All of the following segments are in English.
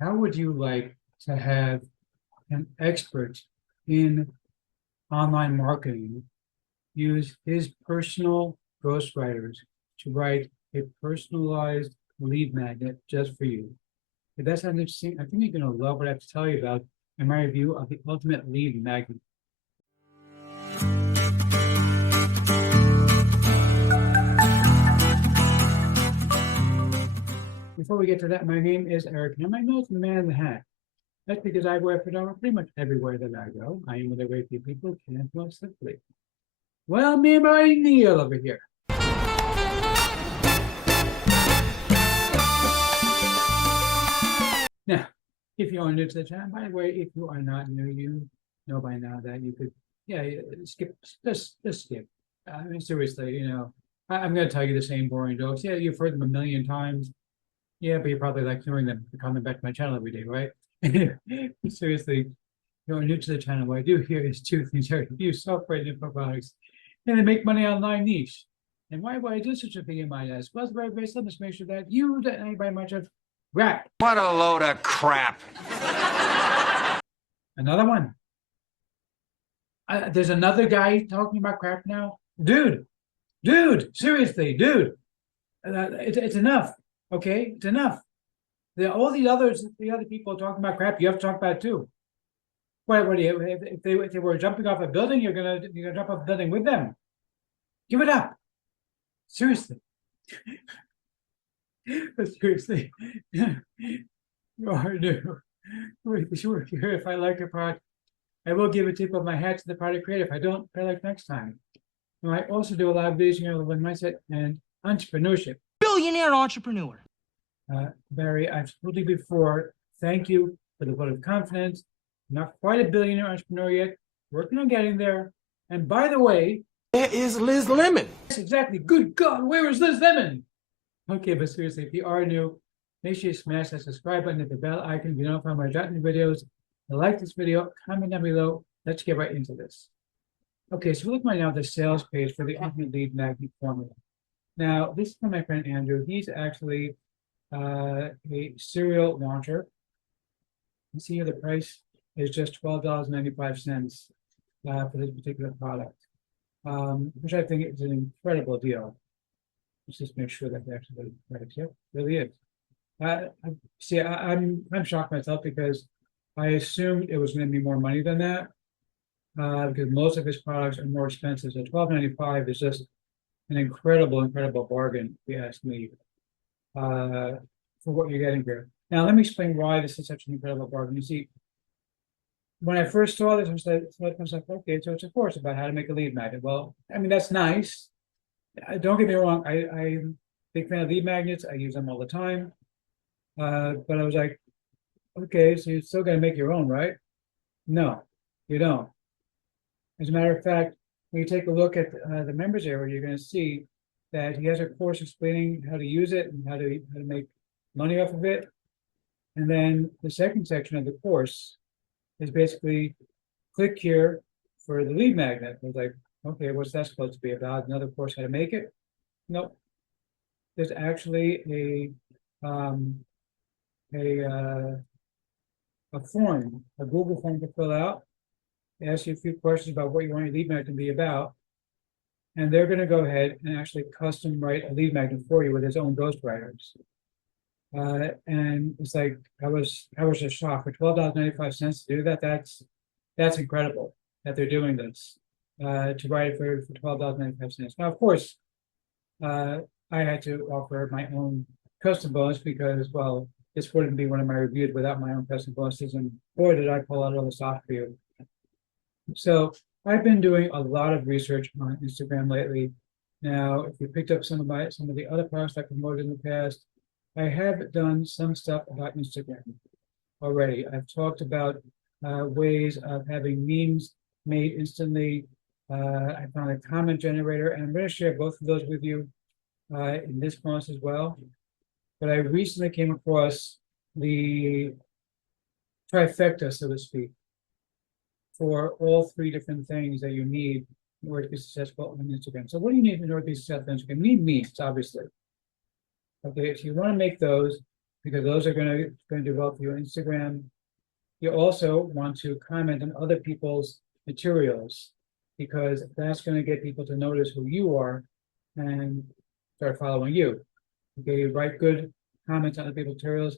how would you like to have an expert in online marketing use his personal ghostwriters to write a personalized lead magnet just for you? If that sounds interesting, I think you're going to love what I have to tell you about in my review of the ultimate lead magnet. Before we get to that, my name is Eric, and I'm known as the man in the hat. That's because I wear pajamas pretty much everywhere that I go. I am with a great few people can't more simply. Well, me and my Neil over here. Now, if you are new to the channel, by the way, if you are not new, you know by now that you could, skip, just skip. I mean, seriously, I'm going to tell you the same boring jokes. Yeah, you've heard them a million times. Yeah, but you probably like hearing them coming back to my channel every day, right? Seriously, you're new to the channel. What I do here is two things. I review software and info products, and I make money online niche. And why would I do such a thing in my ass? Well, it's very, very simple to make sure that you, that anybody much of crap. What a load of crap. Another one. There's another guy talking about crap now. Dude, seriously, dude. It's enough. Okay, it's enough. All the other people talking about crap, you have to talk about it too. What do you, if they were jumping off a building, you're gonna jump off a building with them. Give it up. Seriously. Seriously. You are new. Sure, if I like your product, I will give a tip of my hat to the product creator. If I don't, I like next time. And I also do a lot of videos here on mindset and entrepreneurship. Billionaire entrepreneur. Barry, I've told you before, thank you for the vote of confidence. Not quite a billionaire entrepreneur yet, working on getting there. And by the way, There is Liz Lemon. yes, exactly. Good God, where is Liz Lemon? Okay, but seriously, if you are new, make sure you smash that subscribe button, hit the bell icon if you don't find my new videos. Like this video, comment down below. Let's get right into this. Okay, so we're looking right now at the sales page for the ultimate lead magnet formula. Now, this is from my friend Andrew. He's actually a serial launcher. You see here the price is just $12.95 for this particular product, which I think is an incredible deal. Let's just make sure that they actually right. Yep, really is. See, I'm shocked myself because I assumed it was going to be more money than that, because most of his products are more expensive. So $12.95 is just an incredible bargain, if you ask me, for what you're getting here. Now, let me explain why this is such an incredible bargain. You see, when I first saw this, I was like, okay, so it's a course about how to make a lead magnet. Well, I mean, that's nice. Don't get me wrong, I'm a big fan of lead magnets. I use them all the time. But I was like, okay, so you're still gonna make your own, right? No, you don't. As a matter of fact, when you take a look at the members area, you're gonna see that he has a course explaining how to use it and how to make money off of it. And then the second section of the course is basically click here for the lead magnet. I was like, okay, what's that supposed to be about? Another course how to make it? Nope. There's actually a form, a Google form to fill out. They ask you a few questions about what you want your lead magnet to be about, and they're going to go ahead and actually custom write a lead magnet for you with his own ghostwriters. And it's like I was just shocked for $12.95 to do that. That's incredible that they're doing this to write it for $12.95. Now, of course, I had to offer my own custom bonus because, well, this wouldn't be one of my reviews without my own custom bonuses, and boy, did I pull out all the stops for you. So I've been doing a lot of research on Instagram lately. Now, if you picked up some of the other products I promoted in the past, I have done some stuff about Instagram already. I've talked about ways of having memes made instantly. I found a comment generator, and I'm going to share both of those with you in this bonus as well. But I recently came across the trifecta, so to speak, for all three different things that you need in order to be successful on Instagram. So what do you need in order to be successful on Instagram? You need memes, obviously. Okay, so you want to make those because those are going to do well for your Instagram. You also want to comment on other people's materials, because that's going to get people to notice who you are and start following you. Okay, you write good comments on other people's materials,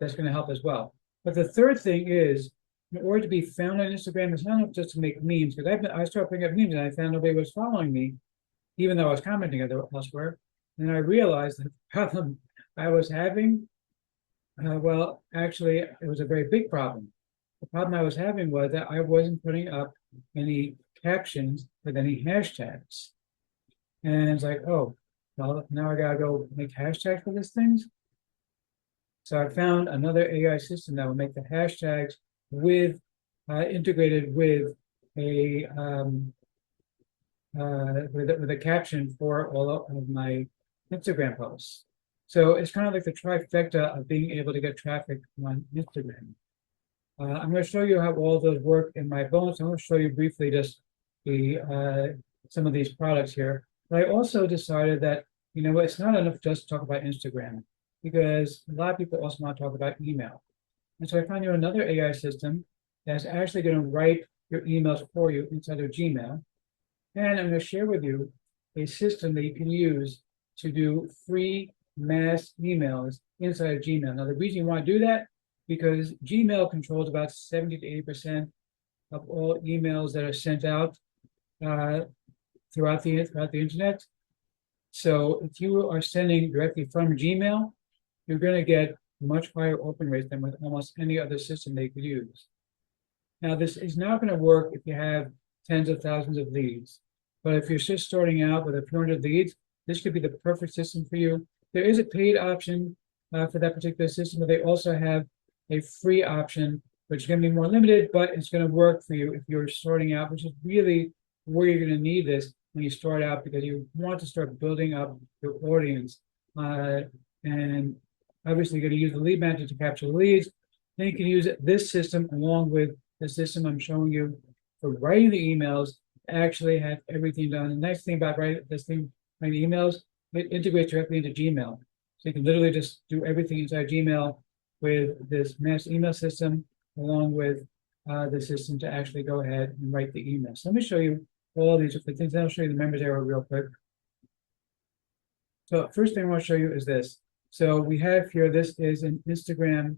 that's going to help as well. But the third thing is, in order to be found on Instagram, it's not enough just to make memes, because I started picking up memes and I found nobody was following me, even though I was commenting elsewhere. And I realized the problem I was having, well, actually, it was a very big problem. The problem I was having was that I wasn't putting up any captions with any hashtags. And it's like, oh, well, now I gotta go make hashtags for these things. So I found another AI system that will make the hashtags with integrated with a with a caption for all of my Instagram posts. So it's kind of like the trifecta of being able to get traffic on Instagram. I'm going to show you how all those work in my bonus. I'm going to show you briefly just the some of these products here. But I also decided that, you know, it's not enough just to talk about Instagram, because a lot of people also want to talk about email. And so I found you another AI system that's actually going to write your emails for you inside of Gmail. And I'm going to share with you a system that you can use to do free mass emails inside of Gmail. Now, the reason you want to do that, because Gmail controls about 70 to 80% of all emails that are sent out throughout the internet. So if you are sending directly from Gmail, you're going to get much higher open rates than with almost any other system they could use. Now, this is not going to work if you have tens of thousands of leads. But if you're just starting out with a few hundred leads, this could be the perfect system for you. There is a paid option for that particular system, but they also have a free option, which is going to be more limited, but it's going to work for you if you're starting out, which is really where you're going to need this when you start out, because you want to start building up your audience. And obviously, you're going to use the lead manager to capture the leads. Then you can use this system along with the system I'm showing you for writing the emails, actually have everything done. The nice thing about writing emails, it integrates directly into Gmail. So you can literally just do everything inside Gmail with this mass email system, along with the system to actually go ahead and write the email. So let me show you all these different things. Then I'll show you the members area real quick. So first thing I want to show you is this. So we have here, this is an Instagram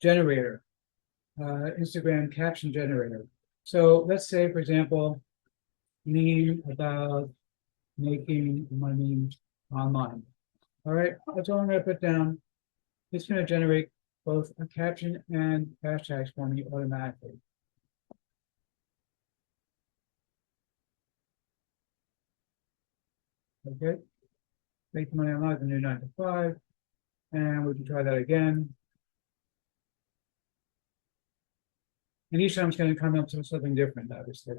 generator, Instagram caption generator. So let's say, for example, meme about making money online. All right, that's all I'm going to put down. It's going to generate both a caption and hashtags for me automatically. Okay, make money online, the new 9 to 5, and we can try that again. And each time it's going to come up to something different, obviously.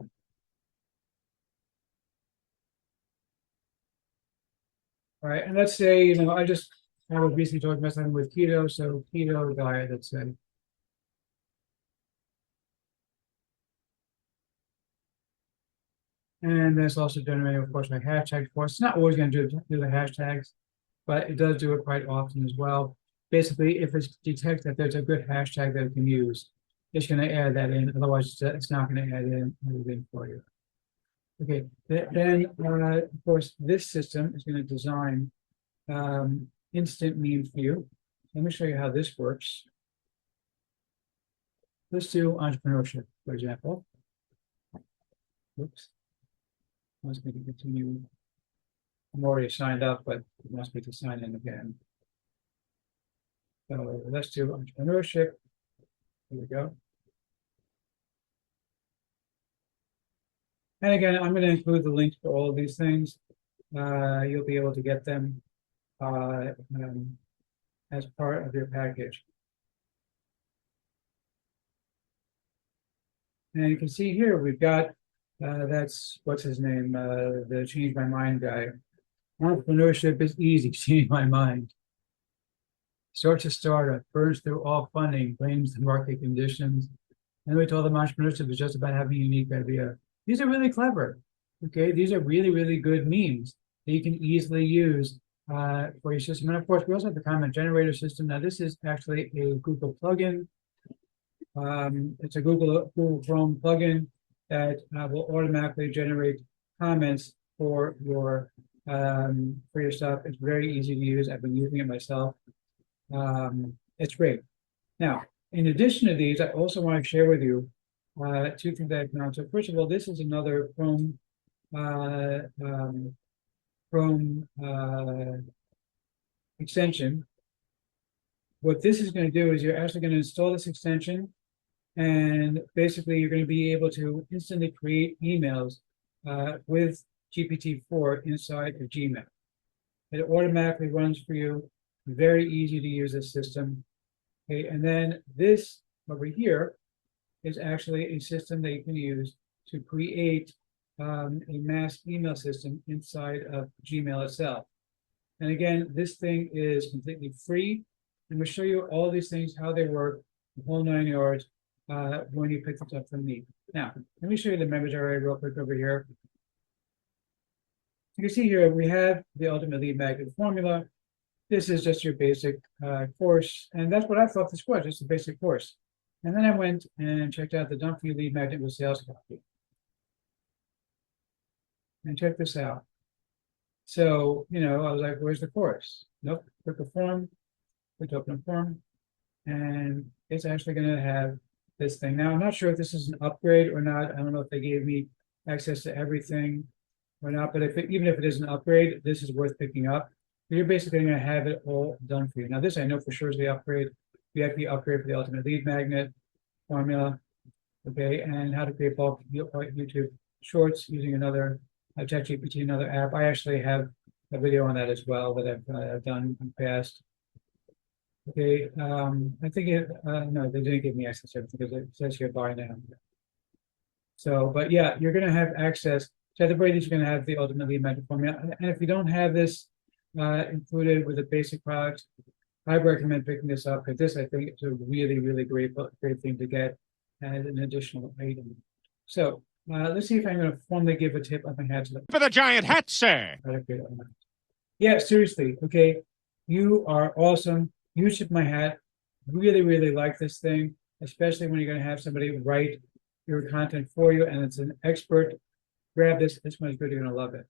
All right, and let's say, you know, I was recently talking about something with keto, so keto diet, let's say. And that's also generating, of course, my hashtags for us. It's not always going to do the hashtags, but it does do it quite often as well. Basically, if it detects that there's a good hashtag that it can use, it's going to add that in. Otherwise, it's not going to add in anything for you. Okay, then of course, this system is going to design instant memes for you. Let me show you how this works. Let's do entrepreneurship, for example. Oops. Must be to continue. I'm already signed up, but it must be to sign in again. So let's do entrepreneurship. Here we go. And again, I'm going to include the links for all of these things. You'll be able to get them as part of your package. And you can see here, we've got, that's, what's his name, the Change My Mind guy. Entrepreneurship is easy, change my mind. Starts a startup, burns through all funding, blames the market conditions. And we told them entrepreneurship is just about having a unique idea. These are really clever, okay? These are really, really good memes. that you can easily use for your system. And of course, we also have the comment generator system. Now, this is actually a Google plugin. It's a Google Chrome plugin that will automatically generate comments for your stuff. It's very easy to use. I've been using it myself. It's great. Now, in addition to these, I also want to share with you two things that I found. So first of all, this is another Chrome extension. What this is going to do is you're actually going to install this extension, and basically you're going to be able to instantly create emails with GPT-4 inside of Gmail. It automatically runs for you. Very easy to use this system. Okay, and then this over here is actually a system that you can use to create a mass email system inside of Gmail itself. And again, this thing is completely free. I'm going to show you all these things, how they work, the whole 9 yards, when you pick this up from me. Now, let me show you the members array real quick over here. You can see here we have the ultimate lead magnet formula. This is just your basic course, and that's what I thought this was, just a basic course. And then I went and checked out the Dump for You lead magnet with sales copy. And check this out. So, you know, I was like, where's the course? Nope, click the form, click open a form, and it's actually going to have this thing. Now, I'm not sure if this is an upgrade or not. I don't know if they gave me access to everything or not, but even if it is an upgrade, this is worth picking up. You're basically going to have it all done for you. Now, this I know for sure is the upgrade, VIP upgrade for the ultimate lead magnet formula, okay, and how to create bulk YouTube shorts using another ChatGPT, another app. I actually have a video on that as well that I've done in the past. Okay, I think no, they didn't give me access to it because it says here buy now. So, but yeah, you're going to have access to at the very least. You're going to have the ultimate lead magnet formula, and if you don't have this included with the basic products, I recommend picking this up because this I think is a really, really great thing to get as an additional item. So let's see if I'm going to formally give a tip on my hat to them. For the giant hat, sir. Yeah, seriously. Okay, you are awesome. You tip my hat. Really, really like this thing, especially when you're going to have somebody write your content for you and it's an expert. Grab this. This one's good. You're going to love it.